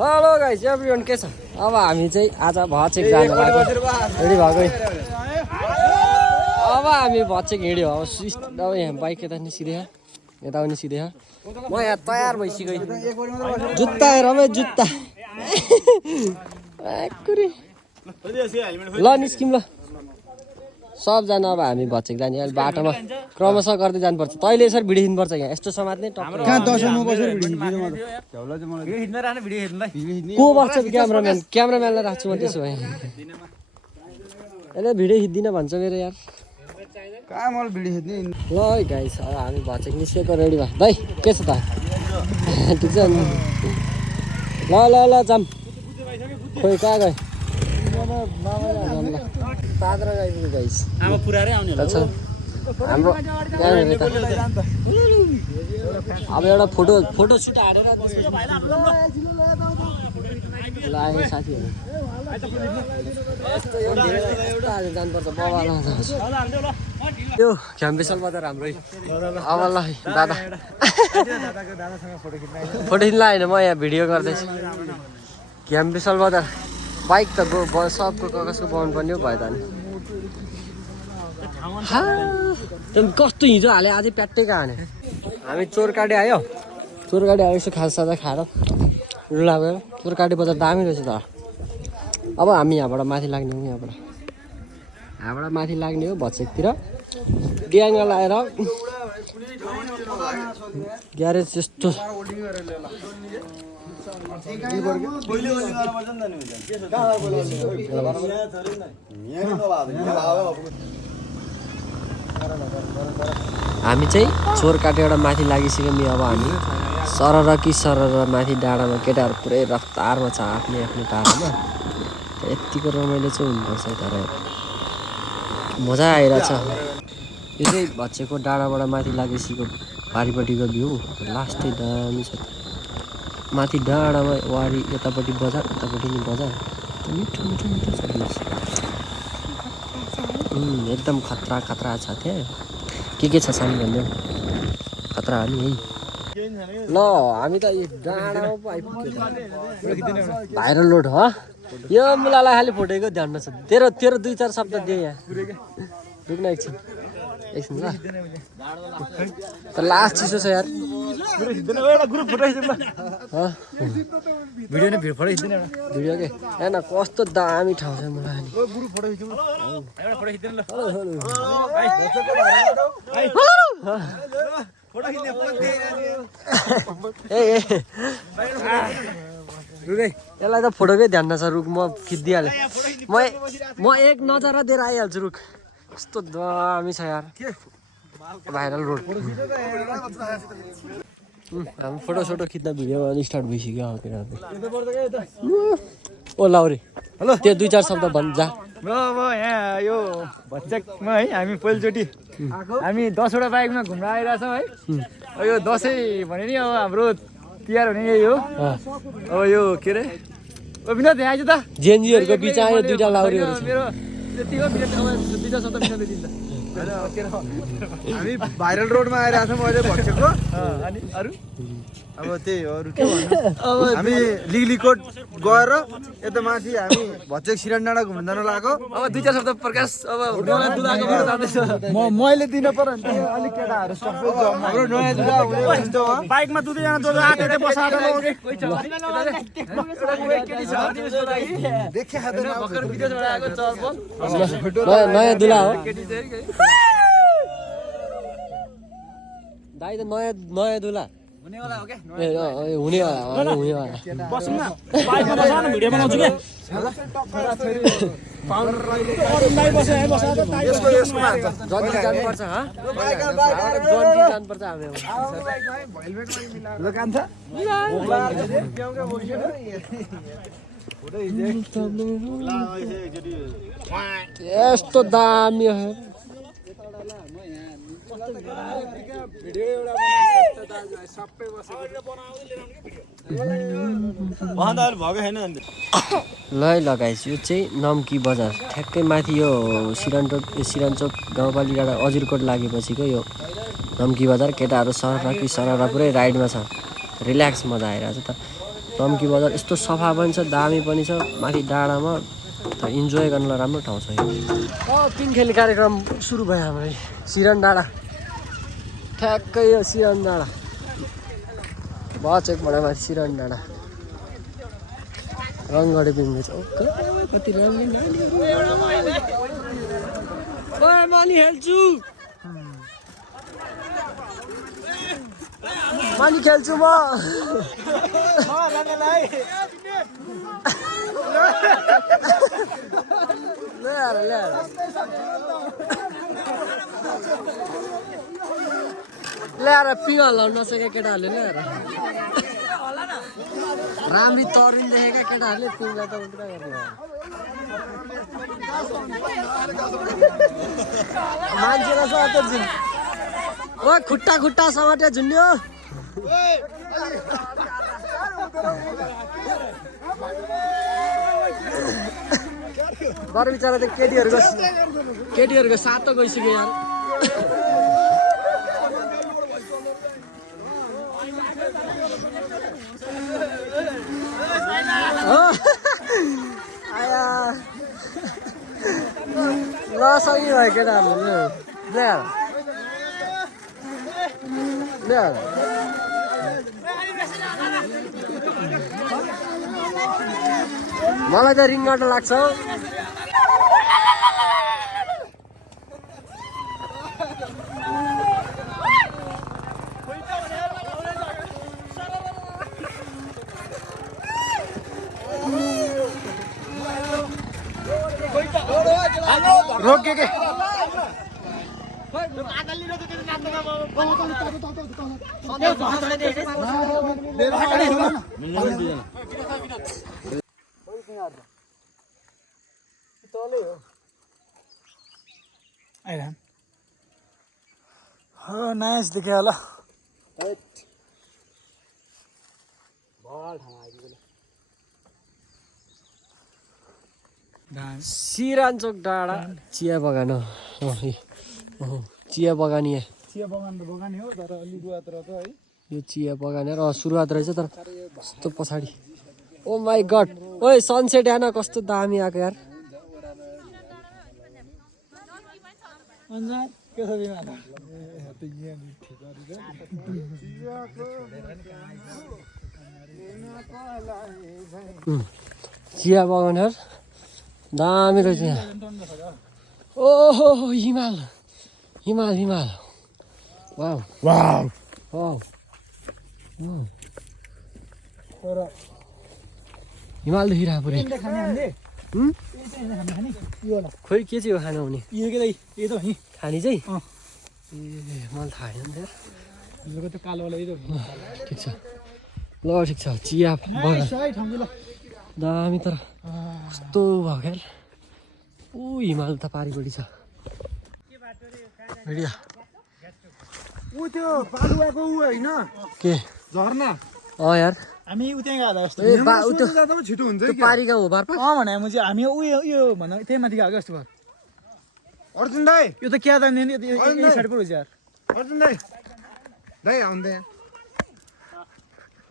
hello guys everyone के छ अब हामी चाहिँ आज भचेक जानु लाग्यो रेडी भएको अब हामी भचेक हिँड्यो अब अब यहाँ बाइक यता निस्किँदै यता पनि निस्किँदै म यहाँ तयार भइसक्यो जुत्ता रमे जुत्ता ल निस्किम ल सबजना अब हामी भचेक जाने अहिले बाटोमा क्रमशः गर्दै जानुपर्छ तैँले यसरी भिडियो हिँड्नुपर्छ यहाँ यस्तो समात्ने को बस्छ क्यामराम्यानलाई राख्छु म त्यसो भए यसले भिडियो खिच्दिनँ भन्छ मेरो यार ल है गाइस अब हामी भचेक निस्केको रेडी भयो दाइ के छ त ठिक छ ल ल ल जाम खोइ कहाँ गयो पाद्रा गइपुग्यो गाइस आमा पुरारै आउने होला हाम्रो अब एउटा फोटो सुट हालेर लाग्यो साथीहरू जानुपर्छ बबाला त्यो घ्याम्बेसल बजार हाम्रै अब ल दादा फोटो खिच्न होइन म यहाँ भिडियो गर्दैछु घ्याम्बेसल बजार बाइक त सबको कागजको बनाउनु पर्ने भयो त नि कस्तो हिजो हाल्यो अझै प्याट्टै कहाँ हामी चोरकाटे आयो यसो खाजासाजा खाएर लाग्यो चोरकाटे बजार दामी रहेछ त अब हामी यहाँबाट माथि लाग्ने हो यहाँबाट माथि लाग्ने हो भचेकतिर ग्याङ लगाएर ग्यारेज जस्तो हामी चाहिँ चोरकाटेबाट माथि लागिसक्यौँ नि अब हामी सरर माथि डाँडामा केटाहरू पुरै रफ्तारमा छ आफ्नै पारामा यतिको रमाइलो चाहिँ हुनुपर्छ तर मजा आइरहेछ यो चाहिँ भचेको डाँडाबाट माथि लागेपछि पारिपट्टिको भ्यू लास्टै दामी छ माथि डाँडामा वारी यतापट्टि बजार उतापट्टि नि बजार मिठो छ एकदम खतरा छ त्यहाँ के छ सानो भन्दै खतरा हो नि है ल हामी त डाँडामा पो आइपुग्यो भाइरल रोड हो यो मुलालाई खालि फोटोको ध्यान छ तेरो 2-4 शब्द दिए यहाँ रुक्न एकछिन ल तर लास्ट चिसो छ यार भिडियो के हेर्न कस्तो दामी ठाउँ छ मलाई यसलाई त फोटोकै ध्यान छ रुख म खिचिदिइहालेँ म एक नजर दिएर आइहाल्छु रुख कस्तो दामी छ यार भाइरल रोड हामी फोटो खिच्न भिडियो स्टार्ट भइसक्यो ओ लाउरे हेलो त्यो 2-4 शब्द भन् जा अब यहाँ यो भचेकमा है हामी पहिलोचोटि हामी 10वटा बाइकमा घुम्न आइरहेछौँ है अब यो दसैँ भने नि अब हाम्रो तिहार भने यही हो अब यो के अरे ओ विनोद यहाँ आइज त जेएनजीहरूको बिच आयो 2टा लाउरेहरू मेरो त्यति हो विनोद अब 2 शब्द विनोदले दिन्छ हामी भाइरल रोडमा आइरहेछौँ अहिले भचेकको अनि अरू अब त्यही हो अरू के भन्नु हामी लिगलीकोट गएर यता माथि हामी भचेक सिरान डाँडा घुम्न जान लागेको अब 2-4 शब्द प्रकाश अब नयाँ दुलाको मेरो जाँदैछ मैले दिन पर्यो नि अलिक केटाहरू सबै हाम्रो नयाँ दुला हुने यस्तो हो बाइकमा 2-2 जना आते बसाएर देखे खाँदैन भर्खर विदेशबाट आएको चलपल नयाँ दुला हो दाइ त नयाँ दुला हुनेवाला हो के हुनेवाला बसौँ न बाइकमा बसा न भिडियो बनाउँछु के जन्ती जानुपर्छ हामी यस्तो दामी ल लगाइस यो चाहिँ नम्की बजार ठ्याक्कै माथि यो सिरानचोक गाउँपालिका अजिरकोट लागेपछिको यो नम्की बजार केटाहरू सरर पुरै राइडमा छ रिल्याक्स मजा आइरहेछ त टम्की बजार यस्तो सफा पनि छ दामी पनि छ माथि डाँडामा त इन्जोय गर्नलाई राम्रो ठाउँ छ यो पिङ खेल्ने कार्यक्रम सुरु भयो हाम्रो सिरन डाँडा ठ्याक्कै यो सिरन डाँडा बचेकबाट माथि सिरन डाँडा रङगढी पिङ्गे छ कति रङ्गिन मानी खेल्छु मानी खेल्छु म ल्याएर पिङ हल्लाउनु नसकेका केटाहरूले ल्याएर राम्री तरुन देखेका केटाहरूले पिङलाई त उल्टा गर्नु मान्छेलाई समातेर झुन् ओ खुट्टा खुट्टा समाते झुन्यो बरु बिचरा त केटीहरूको साथ त गइसक्यो यार ल सही भयो केटाहरू मलाई त रिङ्गटा लाग्छ रोके के नाइस देख्यो होला सिरानचोक डाँडा चिया बगान चिया बगानी चिया बगान त बगानै हो तर अलि रुवात रहेछ है यो चिया बगान सुरुवात रहेछ तर कस्तो पछाडि ओ माई गड ओए सनसेट हेर्न कस्तो दामी आएको यार के छ बिमा चिया बगान दामी रहेछ यहाँ ओहो हिमाल हिमाल हिमाल वाउ वाउ वाउ हिमाल देखिरहेको पुरै खोइ के चाहिँ हो खानु हुने खाने चाहिँ ए मलाई थाहा छैन ठिक छ ल ठिक छ चिया बगान दामी तर कस्तो भयो क्या ऊ हिमाल त पारिपट्टि छ भेडिया ऊ त्यो बालुवाको ऊ होइन के झरना यार हामी उतै गएको जस्तो ए बा उ त्यो जाँदा पनि छिटो हुन्छ त्यो पारिका हो बार भने म चाहिँ हामी उयो भन त्यही माथि गएको जस्तो भयो अर्जुन दाई यो त क्या जाने नि यो साइड पो हुन्छ यार अर्जुन दाई दाई आउँदै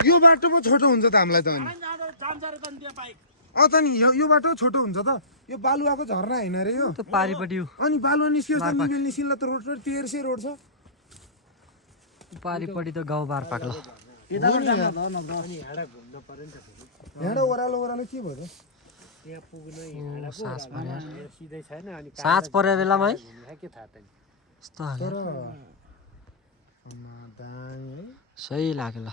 यो बाटो पो छोटो हुन्छ त हामीलाई त अनि त नि यो बाटो छोटो हुन्छ त यो बालुवाको झरना होइन रे यो त्यो पारिपट्टि हो अनि बालुवा निस्कियो त निबेल निस्किला त रोड तेर्से रोड छ पारिपट्टि त गाउँ बार पाक्ला यहाँ ओह्रालो ओह्रालो के भयो साँझ परे बेलामा है सही लाग्यो ल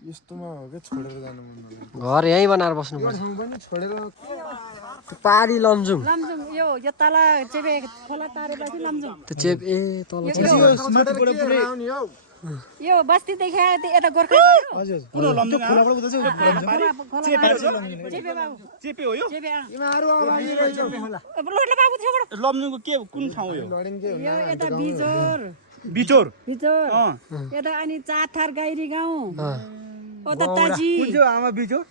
यस्तोमा हो क्या छोडेर जानु मन घर यहीँ बनाएर बस्नुपर्छ पनि छोडेर पारी लमजुङ यो तल चेपे खोला तारेपछि लमजुङ त्यो चेप ए तल यो बस्तीदेखि यता गोर्खा हजुर पुरो लमजुङ खोलाबाट उता चाहिँ चेपे हो यो लमजुङको के कुन ठाउँ हो यो यता बिजोर बिचोर बिजोर यता अनि चाथार गाइरी गाउँ ओ त ताजी आमा बिचोर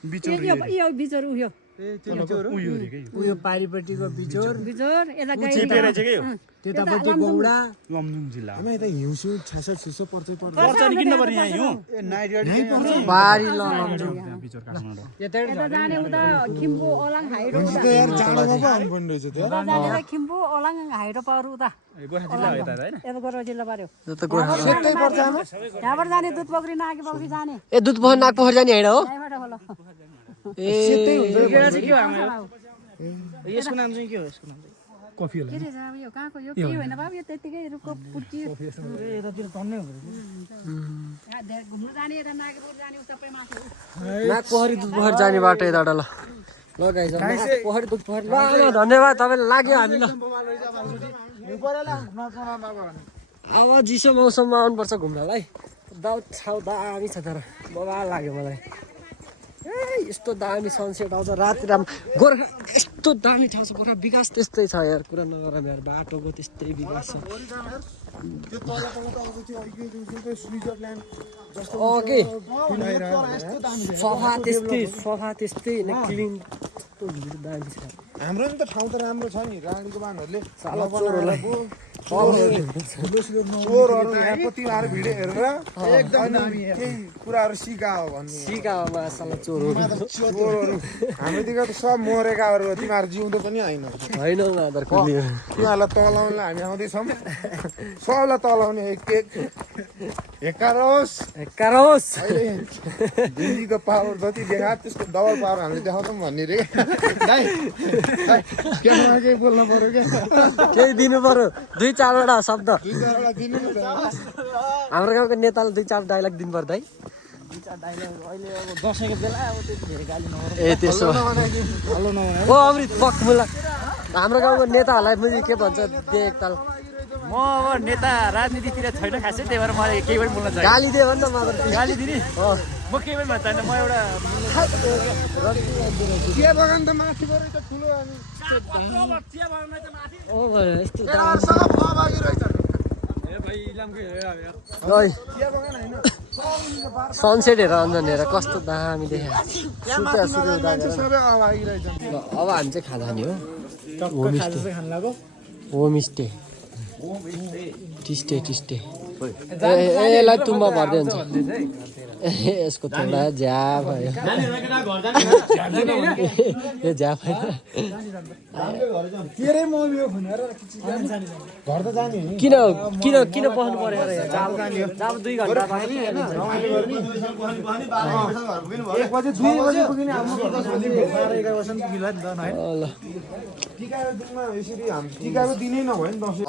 यो बिजोर उयो उयो पारिपट्टिको बिजोर बिजोर यता गाई त्यतापट्टि गौडा लमजुङ जिल्ला बारी लमजुङ यता जाने उता खिम्बु ओलाङ हाइरो उता यता जाने खिम्बु ओलाङ हाइरो पारो उता यता गोरुवा जिल्ला पर्यो त्यहाँबाट जाने दुध पोखरी नाकी पोखरी जाने ए दुध पोखरी नाग पोखरी जाने होइन हो त्यहीँबाट होला ए यसको नाम चाहिँ के हो यसको नाम कफी होला के रहेछ अब यो कहाँको यो के होइन बाबु यो त्यतिकै रुखको पुच्ची यतातिर टन्नै हुँदो घुम्नु जाने यता नाकी पोखरी जाने सबै माथि नाग पोखरी दुध पोखरी जाने बाटो यताबाट ल गाइस पोखरी दुध पोखरी ल धन्यवाद तपाईँलाई लाग्यो हामी ल अब चिसो मौसममा आउनुपर्छ घुम्नलाई दाउ ठाउँ दामी छ तर बबाल लाग्यो मलाई ए यस्तो दामी सनसेट आउँछ राति गोर्खा यस्तो दामी ठाउँ छ गोर्खा विकास त्यस्तै छ यार कुरा नगर यार बाटोको त्यस्तै विकास छ ओके सफा त्यस्तै क्लिन दामी छ हाम्रो नि त ठाउँ त राम्रो छ नि रानीको बानहरूले चोरहरू यहाँको तिमीहरू भिडियो हेरेर एकदम केही कुराहरू सिकाओ भन्ने सिकामा साला चोरहरू हाम्रोतिर त सब मरेकाहरू हो तिमीहरू जिउँदो पनि होइन होइन उनीहरू तिमीहरूलाई तलाउनलाई हामी आउँदैछौँ सबलाई तलाउने एक कारोस् दिल्लीको पावर जति देखा त्यसको डबल पावर हामीले देखाउँछौँ भन्ने रे केही बोल्नु पर्यो क्या केही दिनु पर्यो 2-4वटा शब्द दिनु न हाम्रो गाउँको नेताले 2-4 डाइलग दिनु पर्दा है दसैँको बेला अब त्यति धेरै गाली नगर ए त्यसो ओ अमृत पक मुला हाम्रो गाउँको नेताहरूलाई पनि के भन्छ दे एकताल म अब नेता राजनीतितिर छैन खासै त्यही भएर मलाई केही पनि बोल्न चाहियो गाली दे भन्न मात्र गाली दिने म केही पनि भन्न चाहन्न म एउटा चिया बगान त माथि गएर त ठुलो अनि ओ भयो यस्तो सब सहभागी रहेछ सनसेट हेर अन्जन हेर कस्तो दामी देखेँ सूर्य उदाएर सबै अभागी रहेछन् ल अब हामी चाहिँ खाँदा नि हो होमस्टे टिस्टे यसलाई तुम्बा भर्दै हुन्छ यसको थोडा झ्याप भयो यो झ्याप किन पस्नु पर्यो र जाब 2 घन्टा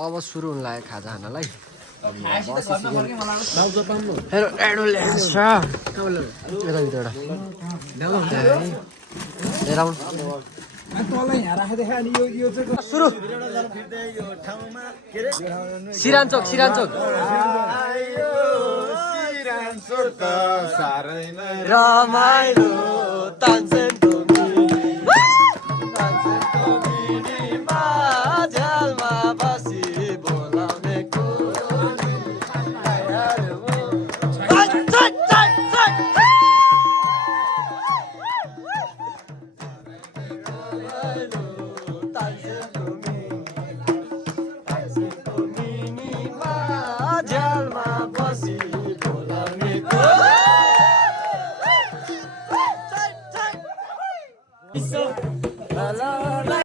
अब सुरु हुन लाग्यो खाजा खानलाई सिरानचोक रमाइलो तानसेन la la la